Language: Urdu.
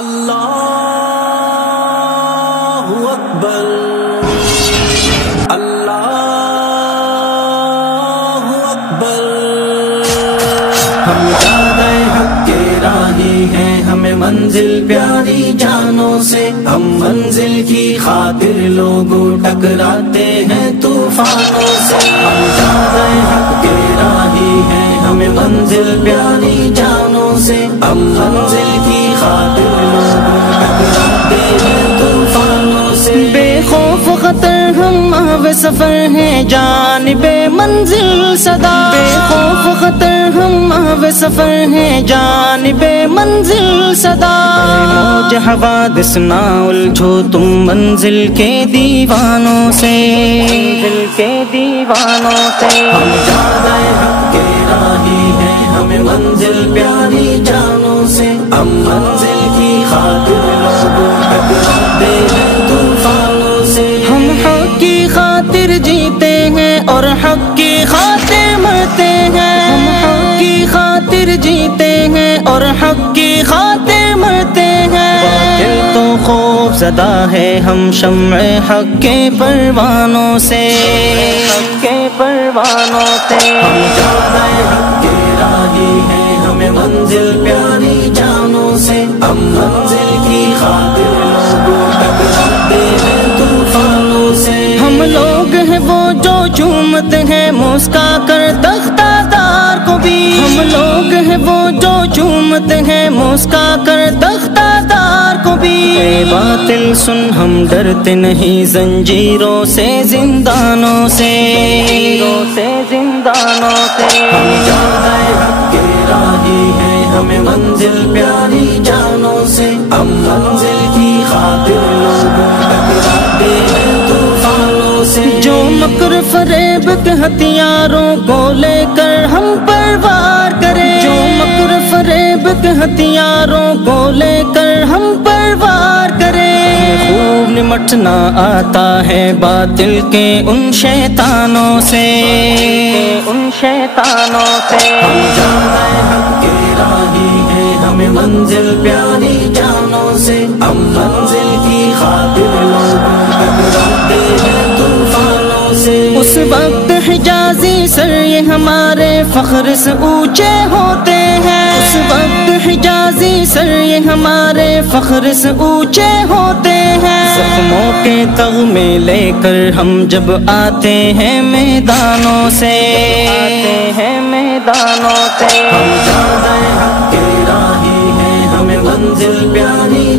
اللہ اکبر اللہ اکبر۔ ہم جانے حق کے راہی ہیں، ہمیں منزل پیاری جانوں سے، ہم منزل کی خاطر لوگوں ٹکراتے ہیں طوفانوں سے۔ ہم جانے حق کے راہی ہیں، ہمیں منزل پیاری جانوں سے، ہم منزل کی خاطر لوگوں ٹکراتے ہیں طوفانوں سے۔ بے خوف خطر ہم آوے سفر ہیں جانب منزل صدا، بے خوف خطر ہم آوے سفر ہیں جانب منزل صدا۔ موج حوادث نہ الجھو تم منزل کے دیوانوں سے، منزل کے دیوانوں سے۔ ہم جانے حق کے راہی ہیں، ہمیں منزل پیاری جانوں سے، ہم منزل کی خاطر لوگوں ٹکراتے ہیں طوفانوں سے۔ ہم حق کی خاطر جیتے ہیں اور حق کی خاطر مرتے ہیں، ہم حق کی خاطر جیتے ہیں اور حق کی خاطر مرتے ہیں۔ باطل تو خوف زدہ ہے ہم شمع حق کے پروانوں سے، حق کے پروانوں سے۔ ہم جانے حق کے راہی ہیں، ہمیں منزل پیاری جانوں سے، ہم منزل کی خاطر لوگوں ٹکراتے ہیں طوفانوں سے۔ ہم لوگ ہیں وہ جو چومتے ہیں مسکا کر تختہ دار کو بھی، ہم لوگ ہیں وہ جو چومتے ہیں مسکا کر تختہ دار کو بھی۔ اے باطل سن ہم ڈرتے نہیں زنجیروں سے زندانوں سے، زنجیروں سے زندانوں سے۔ ہم جانے حق کے راہی ہیں، ہمیں منزل پیاری جانوں سے، ہم منزل کی خاطر لوگوں ٹکراتے ہیں طوفانوں سے۔ جو مکر فریب کے ہتھیاروں کو لے کر ہم پر وار کرے، جو مکر فریب کے ہتھیاروں کو لے کر ہم پر وار کرے۔ خوب نمٹنا آتا ہے باطل کے ان شیطانوں سے، ان شیطانوں سے۔ ہم جانے حق کے راہی ہیں، ہمیں منزل پیاری جانوں سے، ہم منزل کی خاطر لوگوں ٹکراتے ہیں طوفانوں سے۔ اس وقت حجازی سر یہ ہمارے فخر سے اونچے ہوتے ہیں، اس وقت حجازی سر یہ ہمارے فخر سے اونچے ہوتے ہیں۔ زخموں کے تغمے لے کر ہم جب آتے ہیں میدانوں سے، آتے ہیں میدانوں سے۔ ہم جانے حق کے راہی ہیں، ہمیں منزل پیاری